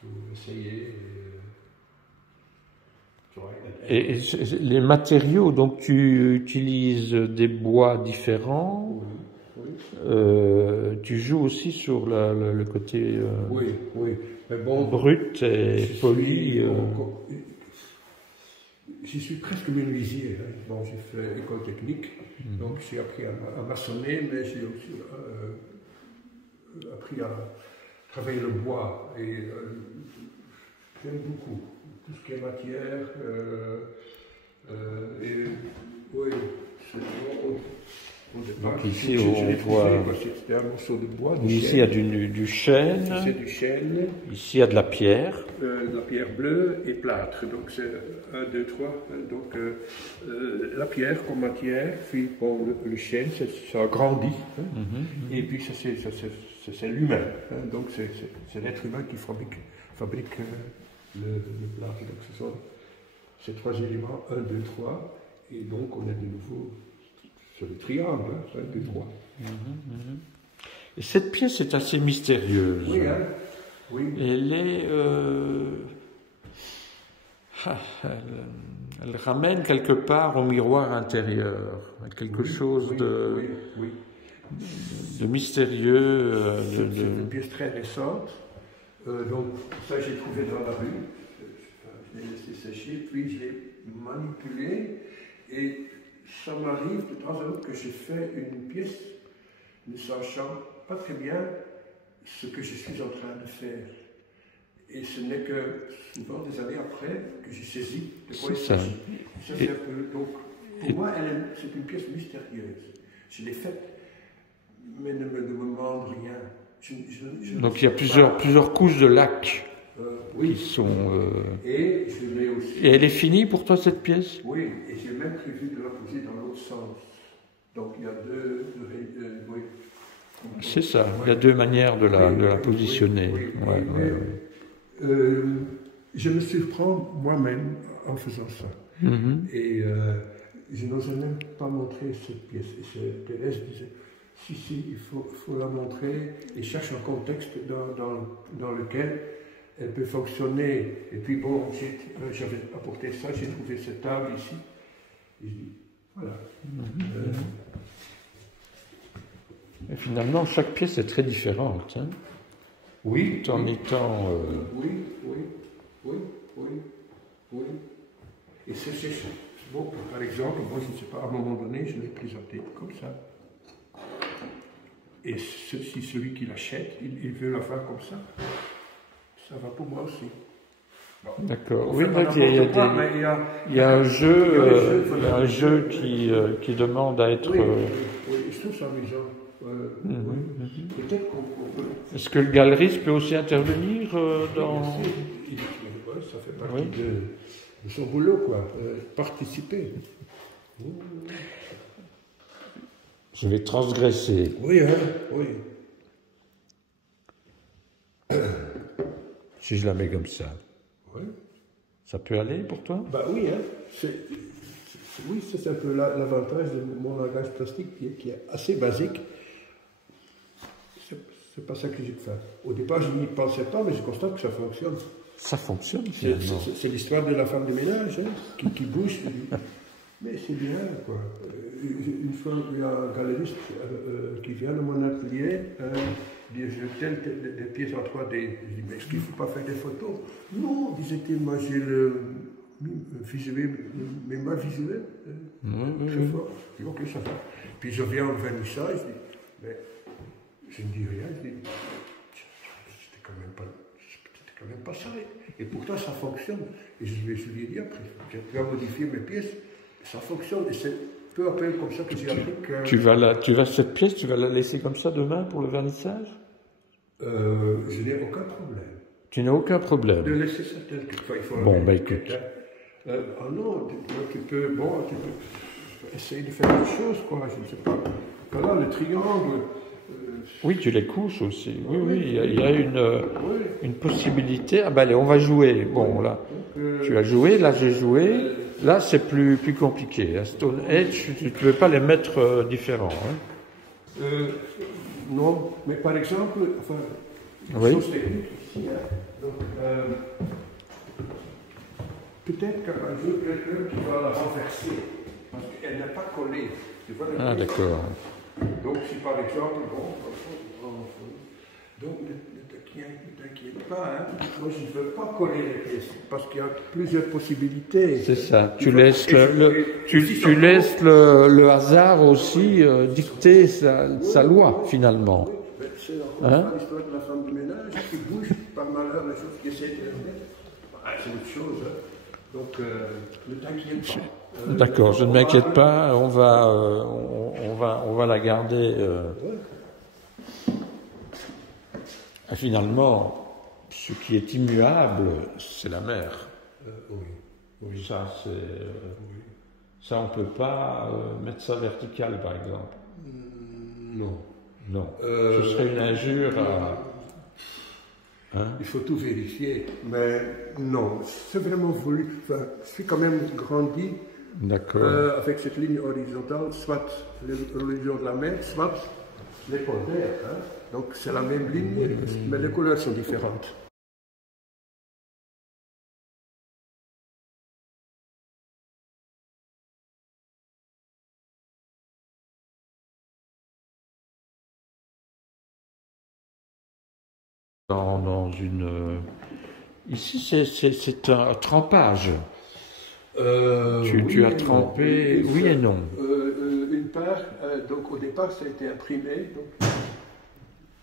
faut essayer. Et les matériaux, donc tu utilises des bois différents. Oui, oui. Tu joues aussi sur le côté oui, oui. Mais bon, brut et poli. Je suis presque menuisier. Hein. Bon, j'ai fait école technique, donc j'ai appris à maçonner, mais j'ai aussi appris à travailler le bois. Et j'aime beaucoup tout ce qui est matière. Et oui, donc ici on voit. C'était un morceau de bois. Ici il y a du chêne. C'est du chêne. Ici il y a de la pierre. De la pierre bleue et plâtre. Donc c'est 1, 2, 3. Donc la pierre comme matière, puis bon, le chêne, ça grandit. Hein. Et puis ça c'est l'humain. Hein. Donc c'est l'être humain qui fabrique le plâtre. Donc ce sont ces 3 éléments, 1, 2, 3. Et donc on est de nouveau sur le triangle, hein, 1, 2, 3. Et cette pièce est assez mystérieuse. Oui, hein. Oui. Elle est... elle ramène quelque part au miroir intérieur, à quelque chose de mystérieux. C'est une pièce très récente. Donc ça j'ai trouvé dans la rue. Je l'ai laissé sécher, puis je l'ai manipulé. Et ça m'arrive de temps en temps que je fais une pièce ne sachant pas très bien ce que je suis en train de faire. Et ce n'est que souvent des années après que j'ai saisi de quoi il s'agit. Ça, c'est un peu. Donc, pour moi, c'est une pièce mystérieuse. Je l'ai faite, mais ne me demande rien. Donc il y a plusieurs couches de lac qui sont. Et je l'ai aussi. Et elle est finie pour toi cette pièce? Oui, et j'ai même prévu de la poser dans l'autre sens. Donc il y a deux oui. C'est ça, il y a 2 manières de la positionner. Je me surprends moi-même en faisant ça. Et je n'osais même pas montrer cette pièce. Et Thérèse disait, si, il faut la montrer et cherche un contexte dans lequel elle peut fonctionner. Et puis bon, j'avais apporté ça, j'ai trouvé cette table ici. Et je dis, voilà. Et finalement, chaque pièce est très différente. Hein? Oui. Tout en étant. Oui. Et c'est bon, par exemple, moi je ne sais pas, à un moment donné, je l'ai présenté comme ça. Et si celui qui l'achète, il veut la faire comme ça va pour moi aussi. Bon. D'accord. Oui, il y a un jeu qui demande à être. Oui, je trouve ça amusant. Peut-être qu'on peut. Est-ce que le galeriste peut aussi intervenir dans. Ça fait partie de son boulot, quoi. Participer. Je vais transgresser. Oui, hein, oui. Si je la mets comme ça. Oui. Ça peut aller pour toi? Bah oui, hein. Oui, c'est un peu l'avantage de mon langage plastique qui est assez basique. C'est pas ça que j'ai fait. Au départ, je n'y pensais pas, mais je constate que ça fonctionne. Ça fonctionne, finalement. C'est l'histoire de la femme de ménage, hein, qui bouge. Mais c'est bien, quoi. Une fois, il y a un galeriste qui vient de mon atelier, il dit, je telle des pièces en 3D. Je dis, mais est-ce qu'il ne faut pas faire des photos? Non, disait-il, moi j'ai mes mains visuelles très fort. Je dis, ok, ça va. Puis je viens au vernissage, je dis, mais je ne dis rien, je dis, c'était quand même pas ça. Et pourtant, ça fonctionne. Et je lui ai dit après, j'ai pu modifier mes pièces, ça fonctionne. Et c'est peu à peu comme ça que j'ai appris que... Cette pièce, tu vas la laisser comme ça demain pour le vernissage? Je n'ai aucun problème. Tu n'as aucun problème? De laisser ça tel que... Bon, ben écoute. Non, tu peux essayer de faire des choses, quoi, je ne sais pas. Voilà, le triangle... Oui, tu les couches aussi. Oui, il y a une possibilité. Ah ben allez, on va jouer. Bon, là, tu as joué, là j'ai joué. Là, c'est plus compliqué. Stone Age, tu ne peux pas les mettre différents. Hein. Non, mais par exemple, oui. chose technique ici, hein. Donc, peut-être qu'un jour, quelqu'un qui va la renverser, parce qu'elle n'est pas collée. Tu vois, Ah, d'accord. donc, si par exemple, donc ne t'inquiète pas, hein. Moi je ne veux pas coller les pièces, parce qu'il y a plusieurs possibilités. C'est ça, tu laisses le hasard aussi dicter sa loi, finalement. Oui, c'est l'histoire de la femme de ménage qui bouge par malheur les choses qui essaient de les mettre. C'est autre chose, hein. Donc ne t'inquiète pas. D'accord, je ne m'inquiète pas, on va la garder. Finalement, ce qui est immuable, c'est la mer. Oui. Ça, ça, on ne peut pas mettre ça vertical, par exemple. Non. Non. Ce serait une injure à... Hein? Il faut tout vérifier, mais non, c'est vraiment voulu. Enfin, je suis quand même grandi avec cette ligne horizontale, soit l'horizon de la mer, soit les polaires. Hein? Donc c'est la même ligne, mais les couleurs sont différentes. Dans une... Ici, c'est un trempage. Tu as trempé, oui et non. Une part, donc au départ, ça a été imprimé, donc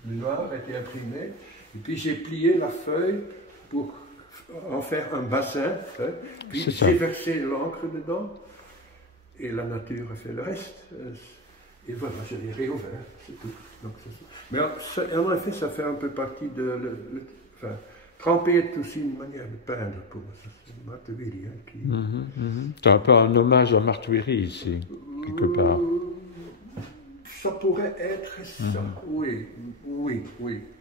le noir a été imprimé, et puis j'ai plié la feuille pour en faire un bassin, hein, puis j'ai versé l'encre dedans, et la nature a fait le reste. Et voilà, je l'ai réouvert, c'est tout. Donc, mais en effet, ça fait un peu partie de... enfin, tremper est aussi une manière de peindre pour moi. C'est Marthe-Wéry qui... C'est un peu un hommage à Marthe-Wéry ici, quelque part. Ça pourrait être ça, oui.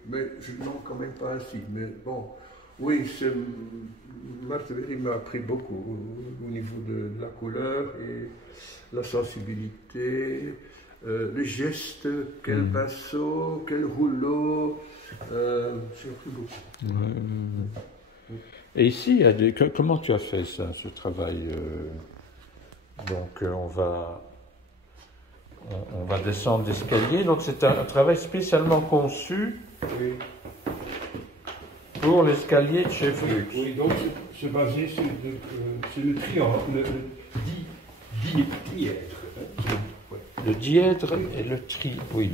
Mais non, quand même pas ainsi. Mais bon, oui, Marthe-Wéry m'a appris beaucoup au niveau de la couleur et la sensibilité. Le geste, quel pinceau, quel rouleau, j'ai appris beaucoup. Et ici, comment tu as fait ça, ce travail Donc on va descendre l'escalier. Donc c'est un travail spécialement conçu pour l'escalier de chez Flux. Oui, donc c'est basé sur le triangle, le dièdre. Le dièdre et le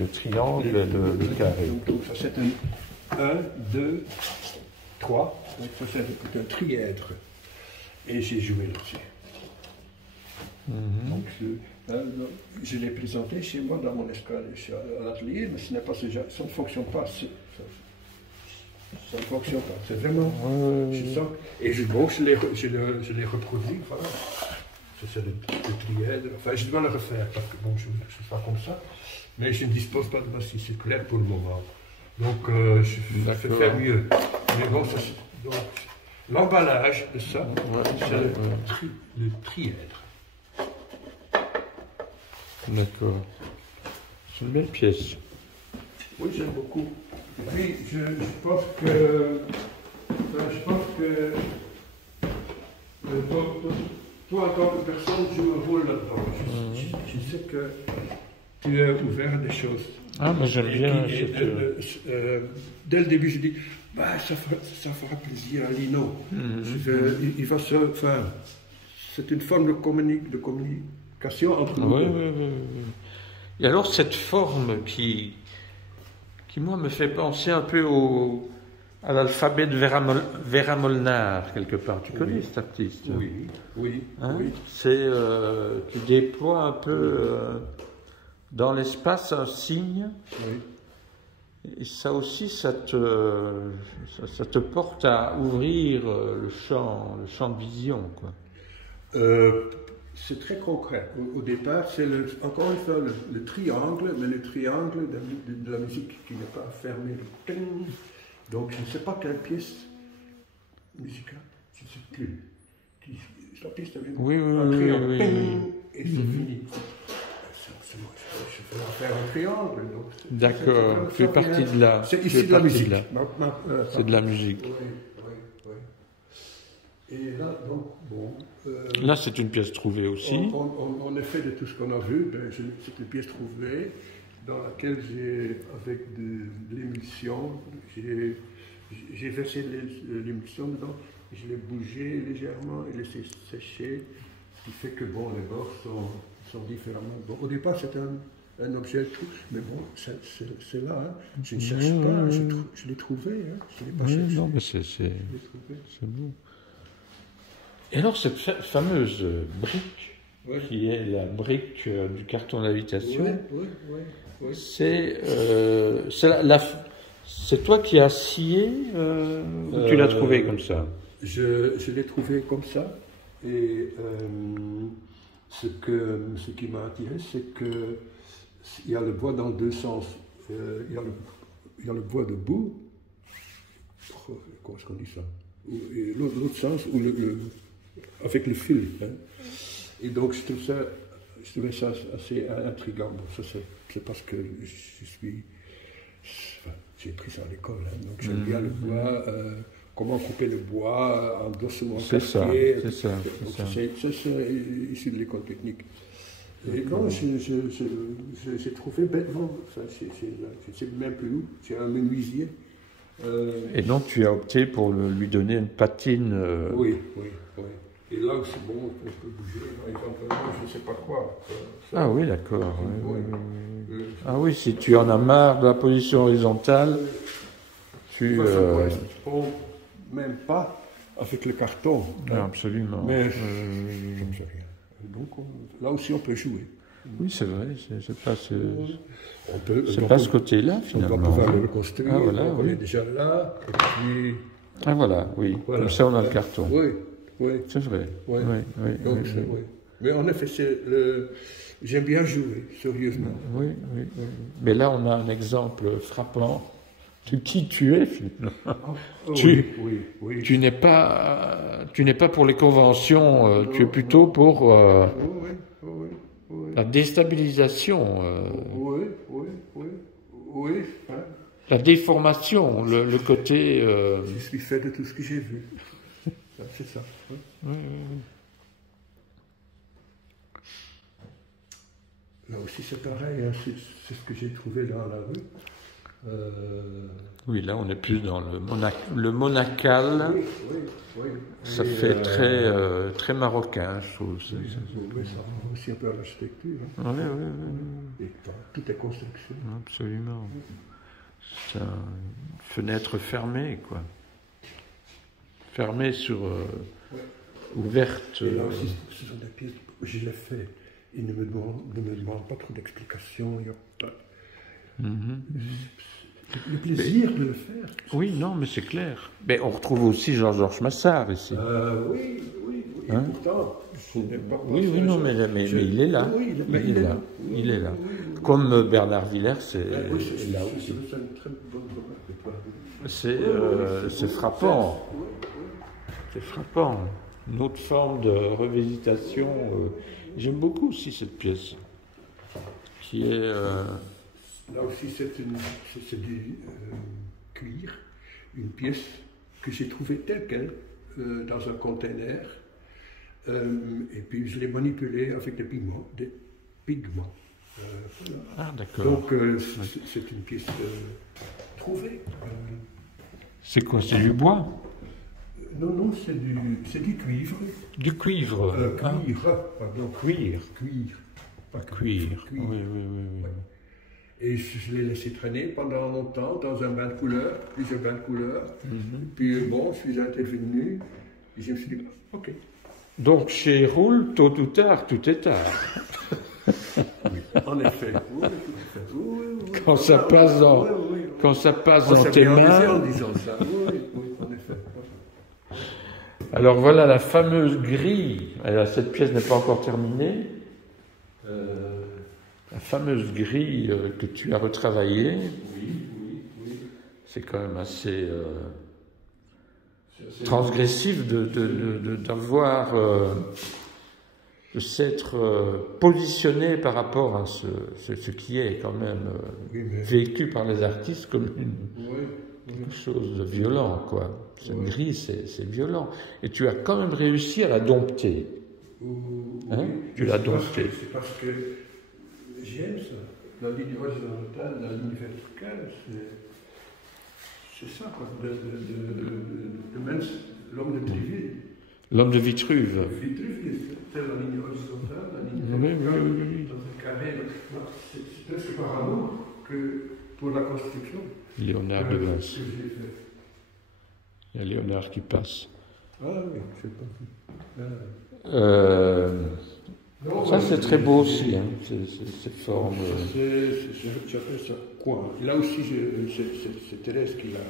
triangle et le carré. Donc ça c'est un 1, 2, 3. Donc ça c'est un trièdre. Et j'ai joué là-dessus. Donc je l'ai présenté chez moi dans mon atelier, mais ce n'est pas ça ne fonctionne pas. Ça ne fonctionne pas. C'est vraiment. Je sens, et je l'ai reproduit. Voilà. C'est le trièdre. Enfin, je dois le refaire parce que bon, je ne suis pas comme ça. Mais je ne dispose pas de massif, c'est clair pour le moment. Donc, je vais faire mieux. Mais bon, l'emballage de ça, c'est le trièdre. D'accord. C'est une belle pièce. Oui, j'aime beaucoup. Et puis, je pense que toi, en tant que personne, joues un rôle là-dedans. Je sais que tu es ouvert à des choses. Ah, mais j'aime bien. Dès le début, je dis, bah, ça fera plaisir à Lino. Il va se. Enfin, c'est une forme de communication entre nous. Oui. Et alors, cette forme qui moi, me fait penser un peu à l'alphabet de Vera Molnar, quelque part. Tu connais cet artiste? Oui. C'est, tu déploies un peu dans l'espace un signe. Et ça aussi, ça te porte à ouvrir le champ de vision, quoi. C'est très concret. Au départ, c'est encore une fois le triangle, mais le triangle de la musique qui n'est pas fermée. Donc, je ne sais pas quelle pièce musicale, je ne sais plus. La pièce avait un triangle, et c'est fini. Je fais faire un triangle. D'accord, tu fais partie de là. C'est ici de la musique. C'est de la musique. Oui. Et là, donc, bon. Là, c'est une pièce trouvée aussi. En effet, de tout ce qu'on a vu, ben, c'est une pièce trouvée dans laquelle j'ai, avec de l'émulsion, j'ai versé l'émulsion dedans, je l'ai bougé légèrement et laissé sécher, ce qui fait que bon, les bords sont différemment. Bon, au départ, c'est un objet tout, mais bon, c'est là, hein. Je ne cherche pas, hein. Je l'ai trouvé, hein. Je ne l'ai pas cherché. Non, mais c'est beau. Et alors, cette fameuse brique, qui est la brique du carton d'invitation, c'est toi qui as scié ou tu l'as trouvé comme ça? Je l'ai trouvé comme ça, et ce qui m'a attiré, c'est que il y a le bois dans deux sens. Il y a le bois debout, comment est-ce qu'on dit ça? Et l'autre sens, ou avec le fil. Hein. Et donc je trouvais ça assez intriguant. Bon, ça c'est parce que j'ai pris ça à l'école, hein, donc j'aime bien le bois, comment couper le bois en dossement en quartier. C'est ça. C'est issu de l'école technique. Et non, j'ai trouvé bêtement, je ne sais même plus où, j'ai un menuisier. Et donc tu as opté pour lui donner une patine. Oui. Et là, c'est bon, on peut bouger, éventuellement, je ne sais pas quoi. Ah oui, d'accord. Ah oui, si tu en as marre de la position horizontale, tu... Ça ne correspond même pas avec le carton. Non, absolument. Mais je ne sais rien. Donc là aussi, on peut jouer. Oui, c'est vrai, c'est pas ce côté-là, finalement. On va pouvoir le reconstruire, voilà, on est déjà là, et puis... Ah voilà, oui, voilà. Comme ça on a le carton. Oui. C'est vrai. Oui. Mais en effet, j'aime bien jouer, sérieusement. Oui. Mais là, on a un exemple frappant de qui tu es, finalement. Tu n'es pas pour les conventions, tu es plutôt pour la déstabilisation. Oui. Hein. La déformation, le côté... Je suis fait de tout ce que j'ai vu. C'est ça. Oui. Là aussi, c'est pareil, hein, c'est ce que j'ai trouvé dans la rue. Oui, là, on est plus dans le monacal. Oui. Ça fait très marocain, je trouve. Oui, ça ressemble aussi un peu à l'architecture. Hein. Oui. Et tout est construction. Absolument. C'est une fenêtre fermée, quoi. Fermée sur... ouverte. Et là aussi, ce sont des pièces, je l'ai fait. Ils ne me demandent pas trop d'explications. Il y a pas... Le plaisir de le faire. Oui, non, mais c'est clair. Mais on retrouve aussi Jean-Georges Massard ici. Oui. Et pourtant, je n'ai pas... Oui, non, mais il est là. Il est là. Comme Bernard Villers, c'est là aussi. C'est une très bonne remarque. C'est frappant. C'est frappant. Une autre forme de revisitation. J'aime beaucoup aussi cette pièce. Qui est... Là aussi, c'est du cuir. Une pièce que j'ai trouvée telle qu'elle, dans un container. Et puis je l'ai manipulée avec des pigments. Ah, d'accord. Donc, c'est une pièce trouvée. C'est quoi? C'est du bois? Non, c'est du cuivre. Du cuivre. Pardon. Cuir. Pas cuir. Oui. Ouais. Et je l'ai laissé traîner pendant longtemps dans un bain de couleurs, plusieurs bains de couleurs. Puis bon, je suis intervenu et je me suis dit, ok. Donc chez Roule, tôt ou tard, tout est tard. Oui, en effet. Oui. Quand ça passe dans tes mains. En disant ça. Oui, en effet. Alors voilà la fameuse grille. Alors, cette pièce n'est pas encore terminée. La fameuse grille que tu as retravaillée. Oui. C'est quand même assez transgressif d'avoir de s'être positionné par rapport à ce qui est quand même vécu par les artistes comme quelque chose de violent, quoi. Ce gris, c'est violent. Et tu as quand même réussi à la dompter. Hein? Tu l'as dompté. C'est parce que j'aime ça. La ligne horizontale, la ligne verticale, c'est ça, quoi. L'homme de Vitruve. L'homme de Vitruve. Vitruve, c'est la ligne horizontale, la ligne verticale, oui. Dans un carré. C'est presque par amour que pour la construction. Léonard de Vinci. Il y a Léonard qui passe. Ah oui, je sais pas. Ça, c'est très beau aussi, hein, ces formes. J'appelle ça coin. Là aussi, c'est Thérèse qui l'a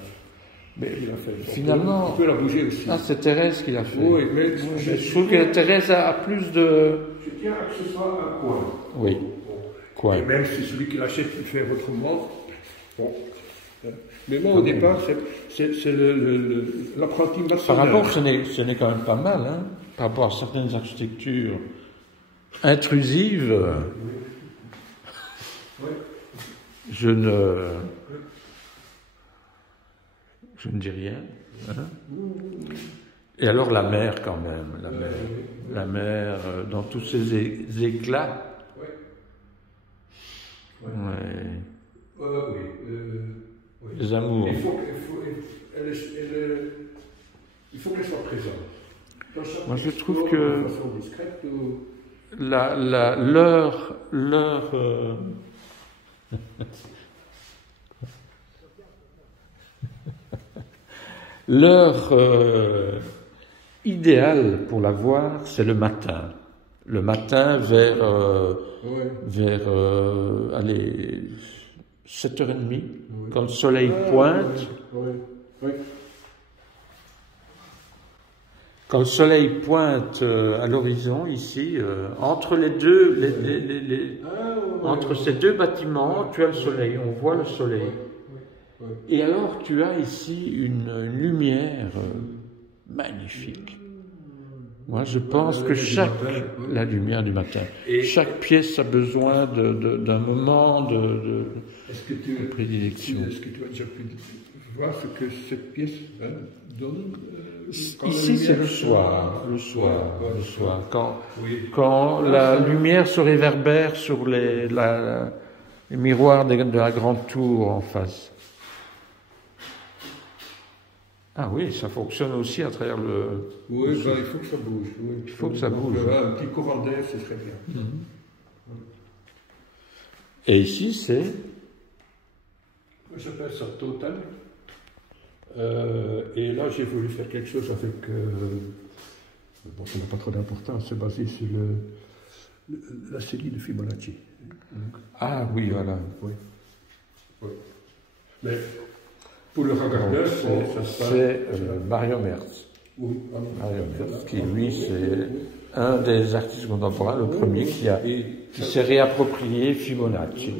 fait. Finalement, on peut la bouger aussi. Ah, c'est Thérèse qui l'a fait. Oui, mais je trouve que Thérèse a plus de... Je tiens à que ce soit un coin. Oui, coin. Et même si celui qui l'achète il fait autrement, bon. Mais moi, au départ, c'est l'apprenti maçonneur. Par rapport, ce n'est quand même pas mal, hein, par rapport à certaines architectures intrusives. Oui. Je ne dis rien. Hein. Et alors la mer, quand même, la mer dans tous ses éclats. Oui. Oui. Les amours. Il faut qu'elle soit présente. Moi, je trouve que de façon discrète l'heure idéale pour la voir, c'est le matin. Le matin vers allez, 7h30, quand le soleil pointe. Quand le soleil pointe à l'horizon, ici, entre les deux, entre ces deux bâtiments, tu as le soleil, on voit le soleil. Et alors, tu as ici une lumière magnifique. Moi, je pense que la lumière du matin, chaque pièce a besoin d'un moment de prédilection. Est-ce que tu as déjà pu voir ce que cette pièce donne Ici, c'est le soir. Quand la lumière se réverbère sur les miroirs de la grande tour en face. Ah oui, ça fonctionne aussi à travers le... Oui, il faut que ça bouge. Oui. Il faut que ça bouge. Un petit courant d'air, ce serait bien. Et ici, c'est... J'appelle ça total. Et là, j'ai voulu faire quelque chose avec... bon, ça n'a pas trop d'importance, c'est basé sur la série de Fibonacci. Ah oui, voilà. Oui. Mais pour le regardeur, c'est Mario Merz. Oui, Mario Merz, qui lui, c'est un des artistes contemporains, le premier qui s'est réapproprié Fibonacci.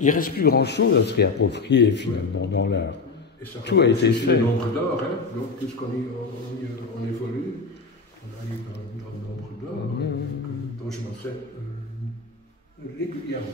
Il ne reste plus grand-chose à se réapproprier finalement dans l'art. Tout a été fait. Le nombre d'or, hein? Donc plus qu'on évolue, on arrive dans le nombre d'or, dont je m'en sers régulièrement.